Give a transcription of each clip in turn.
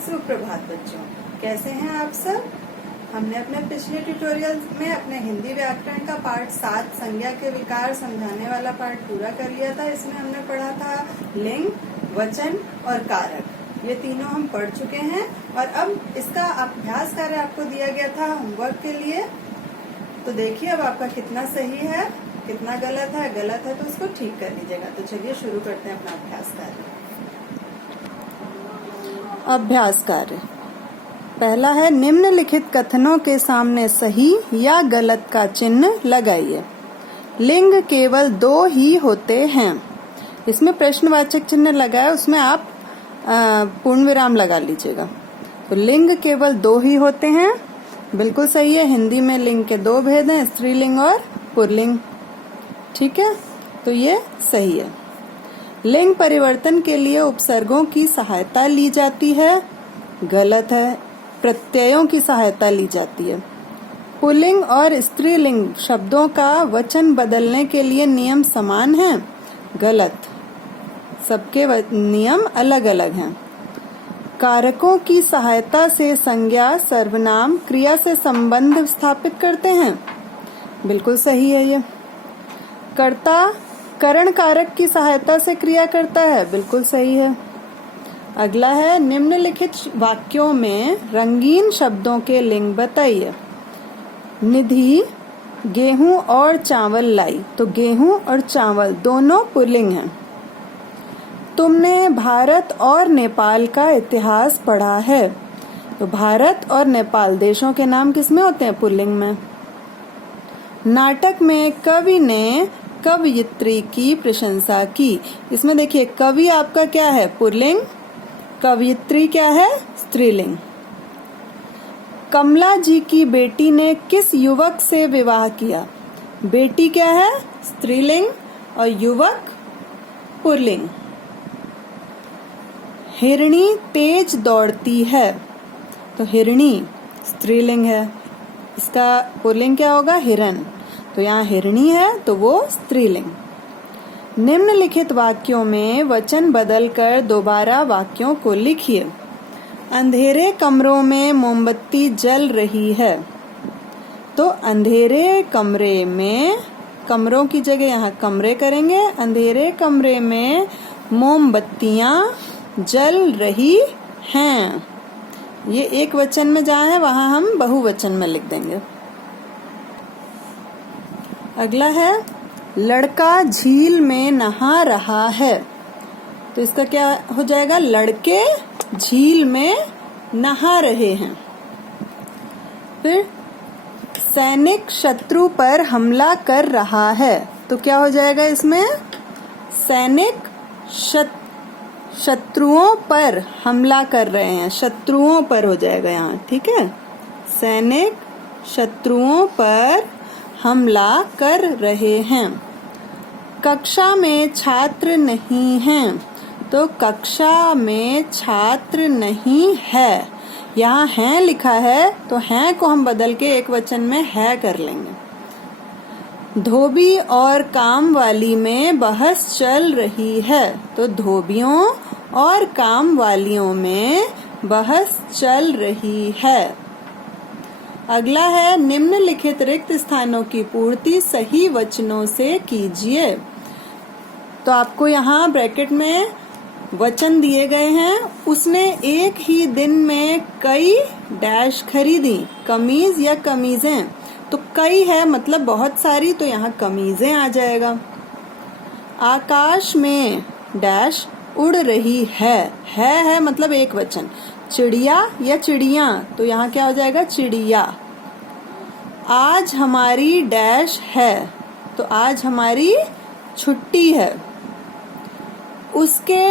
सुप्रभात बच्चों, कैसे हैं आप सब। हमने अपने पिछले ट्यूटोरियल में अपने हिंदी व्याकरण का पार्ट 7 संज्ञा के विकार समझाने वाला पार्ट पूरा कर लिया था। इसमें हमने पढ़ा था लिंग, वचन और कारक। ये तीनों हम पढ़ चुके हैं और अब इसका अभ्यास कार्य आपको दिया गया था होमवर्क के लिए। तो देखिए अब आपका कितना सही है, कितना गलत है। गलत है तो उसको ठीक कर लीजिएगा। तो चलिए शुरू करते हैं अपना अभ्यास कार्य। अभ्यास कार्य पहला है, निम्नलिखित कथनों के सामने सही या गलत का चिन्ह लगाइए। लिंग केवल 2 ही होते हैं। इसमें प्रश्नवाचक चिन्ह लगाए, उसमें आप पूर्ण विराम लगा लीजिएगा। तो लिंग केवल 2 ही होते हैं, बिल्कुल सही है। हिंदी में लिंग के 2 भेद हैं, स्त्रीलिंग और पुल्लिंग। ठीक है, तो ये सही है। लिंग परिवर्तन के लिए उपसर्गों की सहायता ली जाती है, गलत है। प्रत्ययों की सहायता ली जाती है। पुल्लिंग और स्त्रीलिंग शब्दों का वचन बदलने के लिए नियम समान हैं, गलत। सबके नियम अलग अलग हैं। कारकों की सहायता से संज्ञा, सर्वनाम, क्रिया से संबंध स्थापित करते हैं, बिल्कुल सही है ये। कर्ता करण कारक की सहायता से क्रिया करता है, बिल्कुल सही है। अगला है, निम्नलिखित वाक्यों में रंगीन शब्दों के लिंग बताइए। निधि गेहूं और चावल लाई, तो गेहूं और चावल दोनों पुल्लिंग हैं। तुमने भारत और नेपाल का इतिहास पढ़ा है, तो भारत और नेपाल देशों के नाम किसमें होते हैं? पुल्लिंग में। नाटक में कवि ने कवयित्री की प्रशंसा की। इसमें देखिए कवि आपका क्या है? पुल्लिंग। कवयित्री क्या है? स्त्रीलिंग। कमला जी की बेटी ने किस युवक से विवाह किया? बेटी क्या है? स्त्रीलिंग और युवक पुल्लिंग। हिरणी तेज दौड़ती है, तो हिरणी स्त्रीलिंग है, इसका पुल्लिंग क्या होगा? हिरन। तो यहाँ हिरणी है तो वो स्त्रीलिंग। निम्नलिखित वाक्यों में वचन बदलकर दोबारा वाक्यों को लिखिए। अंधेरे कमरों में मोमबत्ती जल रही है, तो अंधेरे कमरे में, कमरों की जगह यहाँ कमरे करेंगे। अंधेरे कमरे में मोमबत्तियां जल रही हैं। ये एक वचन में जहाँ है वहां हम बहुवचन में लिख देंगे। अगला है, लड़का झील में नहा रहा है, तो इसका क्या हो जाएगा? लड़के झील में नहा रहे हैं। फिर सैनिक शत्रु पर हमला कर रहा है, तो क्या हो जाएगा इसमें? सैनिक शत्रुओं पर हमला कर रहे हैं, शत्रुओं पर हो जाएगा यहाँ। ठीक है, सैनिक शत्रुओं पर हमला कर रहे हैं। कक्षा में छात्र नहीं हैं, तो कक्षा में छात्र नहीं है। यहाँ है लिखा है, तो है को हम बदल के एक वचन में है कर लेंगे। धोबी और काम वाली में बहस चल रही है, तो धोबियों और काम वालियों में बहस चल रही है। अगला है, निम्नलिखित रिक्त स्थानों की पूर्ति सही वचनों से कीजिए। तो आपको यहाँ ब्रैकेट में वचन दिए गए हैं। उसने एक ही दिन में कई डैश खरीदी, कमीज या कमीजें। तो कई है मतलब बहुत सारी, तो यहाँ कमीजें आ जाएगा। आकाश में डैश उड़ रही है मतलब एक वचन। चिड़िया या चिड़िया, तो यहाँ क्या हो जाएगा? चिड़िया। आज हमारी डैश है, तो आज हमारी छुट्टी है। उसके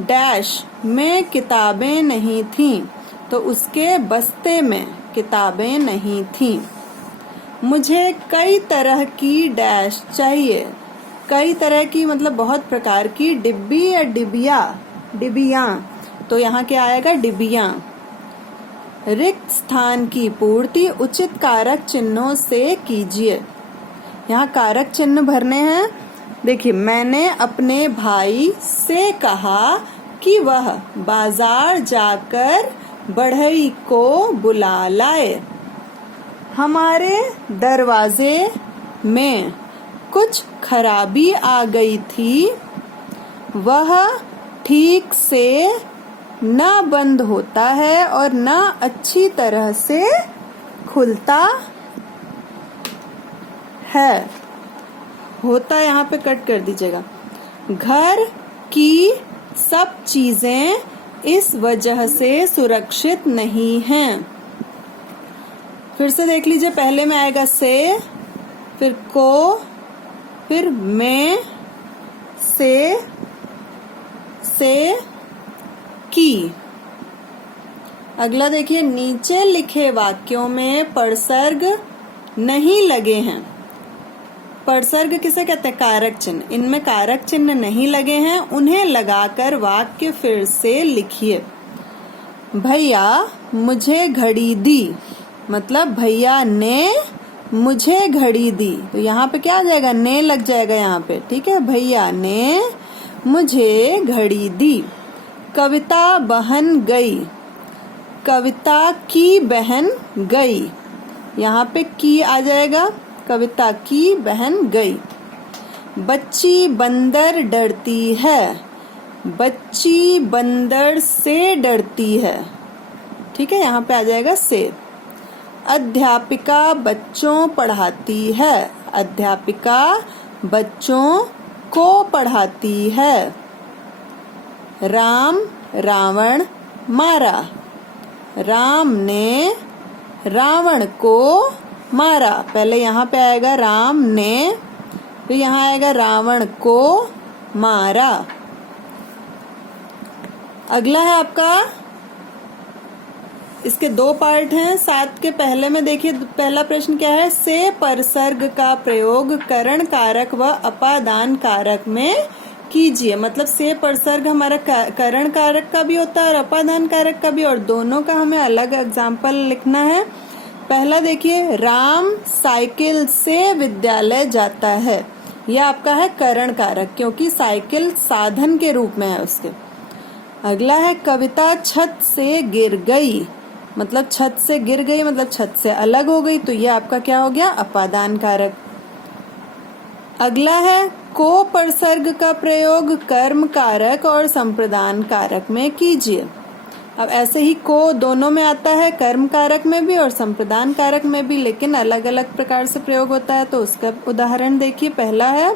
डैश में किताबें नहीं थीं, तो उसके बस्ते में किताबें नहीं थीं। मुझे कई तरह की डैश चाहिए। कई तरह की मतलब बहुत प्रकार की। डिब्बी या डिबिया, डिबिया, तो यहाँ क्या आएगा? डिबिया। रिक्त स्थान की पूर्ति उचित कारक चिन्हों से कीजिए। यहाँ कारक चिन्ह भरने हैं। देखिए, मैंने अपने भाई से कहा कि वह बाजार जाकर बढ़ई को बुला लाए। हमारे दरवाजे में कुछ खराबी आ गई थी, वह ठीक से न बंद होता है और न अच्छी तरह से खुलता है। होता यहाँ पे कट कर दीजिएगा। घर की सब चीजें इस वजह से सुरक्षित नहीं हैं। फिर से देख लीजिए, पहले में आएगा से, फिर को, फिर में, से की। अगला देखिए, नीचे लिखे वाक्यों में परसर्ग नहीं लगे हैं। परसर्ग किसे कहते हैं? कारक चिन्ह। इनमें कारक चिन्ह नहीं लगे हैं, उन्हें लगाकर वाक्य फिर से लिखिए। भैया मुझे घड़ी दी, मतलब भैया ने मुझे घड़ी दी। तो यहाँ पे क्या आ जाएगा? ने लग जाएगा यहाँ पे, ठीक है। भैया ने मुझे घड़ी दी। कविता बहन गई, कविता की बहन गई। यहाँ पे की आ जाएगा, कविता की बहन गई। बच्ची बंदर डरती है, बच्ची बंदर से डरती है, ठीक है। यहाँ पे आ जाएगा से। अध्यापिका बच्चों पढ़ाती है, अध्यापिका बच्चों को पढ़ाती है। राम रावण मारा, राम ने रावण को मारा। पहले यहाँ पे आएगा राम ने, फिर यहाँ आएगा रावण को मारा। अगला है आपका, इसके दो पार्ट हैं। 7 के पहले में देखिए, पहला प्रश्न क्या है? से परसर्ग का प्रयोग करण कारक व अपादान कारक में कीजिए। मतलब से परसर्ग हमारा करण कारक का भी होता है और अपादान कारक का भी, और दोनों का हमें अलग एग्जाम्पल लिखना है। पहला देखिए, राम साइकिल से विद्यालय जाता है। यह आपका है करण कारक, क्योंकि साइकिल साधन के रूप में है उसके। अगला है, कविता छत से गिर गई, मतलब छत से गिर गई मतलब छत से अलग हो गई। तो ये आपका क्या हो गया? अपादान कारक। अगला है, को परसर्ग का प्रयोग कर्म कारक और संप्रदान कारक में कीजिए। अब ऐसे ही को दोनों में आता है, कर्म कारक में भी और संप्रदान कारक में भी, लेकिन अलग अलग प्रकार से प्रयोग होता है। तो उसका उदाहरण देखिए। पहला है,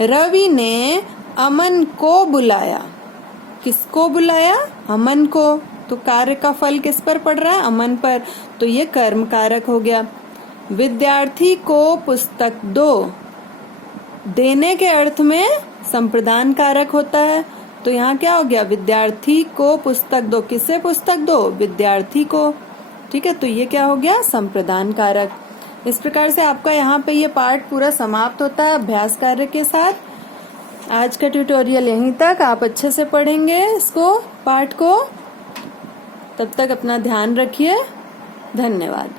रवि ने अमन को बुलाया। किसको बुलाया? अमन को। तो कार्य का फल किस पर पड़ रहा है? अमन पर। तो ये कर्म कारक हो गया। विद्यार्थी को पुस्तक दो, देने के अर्थ में संप्रदान कारक होता है। तो यहाँ क्या हो गया? विद्यार्थी को पुस्तक दो। किसे पुस्तक दो? विद्यार्थी को, ठीक है। तो ये क्या हो गया? संप्रदान कारक। इस प्रकार से आपका यहाँ पे ये पार्ट पूरा समाप्त होता है अभ्यास कार्य के साथ। आज का ट्यूटोरियल यहीं तक। आप अच्छे से पढ़ेंगे इसको, पार्ट को। तब तक अपना ध्यान रखिए। धन्यवाद।